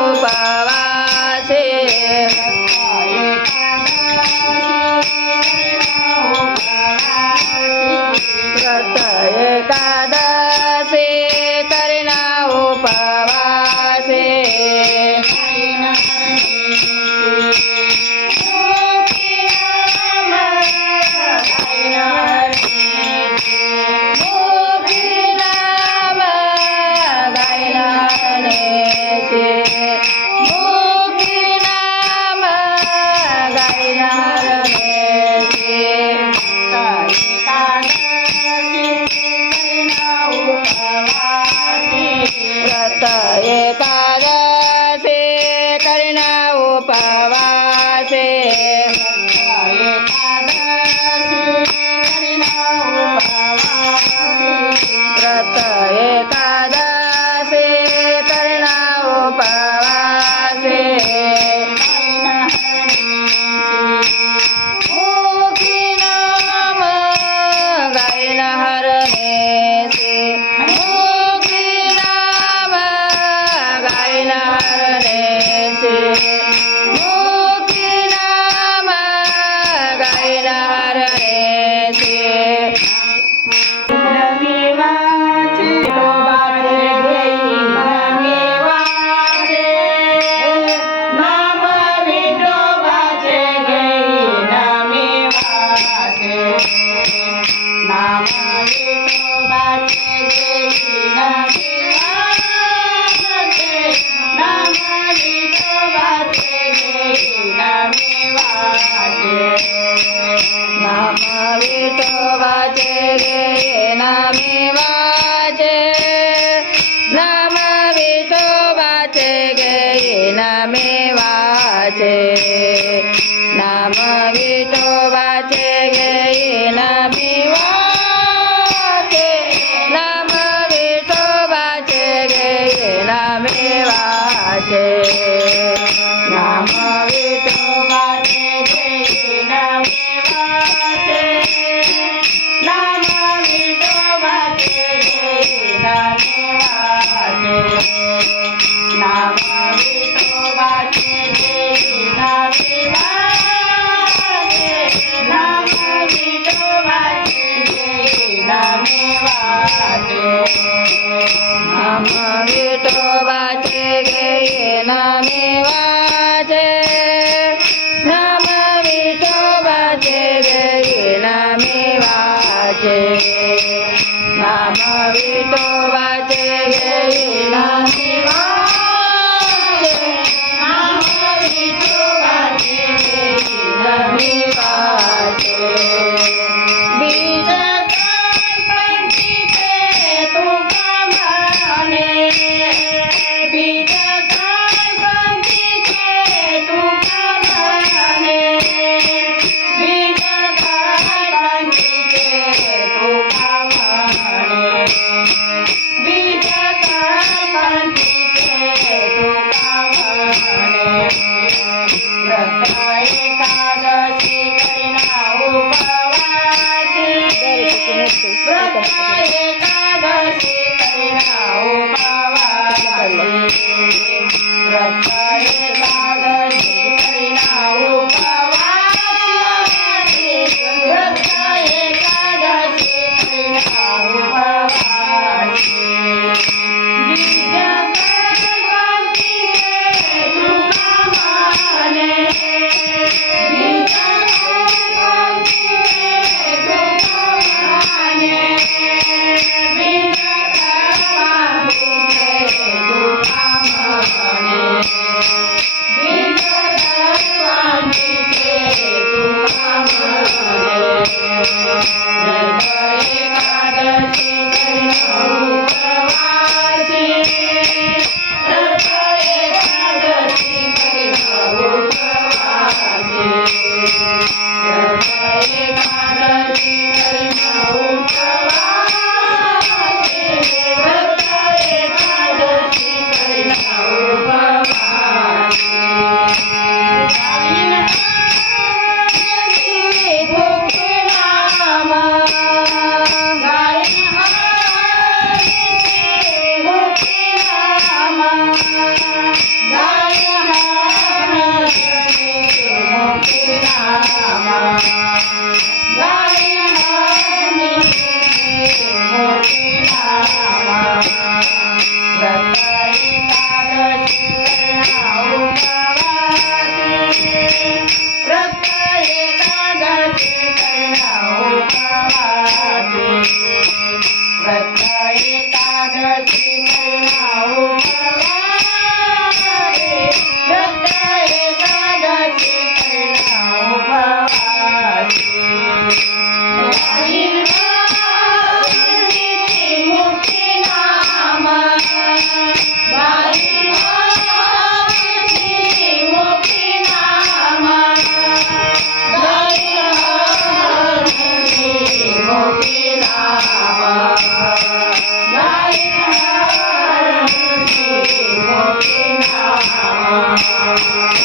ઉપવાસે વ્રત એકાદશે કરના ઉપવાસે Ada. વિતો વાચે રે નામે વાચે નામ વિતો વાચે ગે નામે વાચે નામ વિતો વાચે ગે Thank you. Música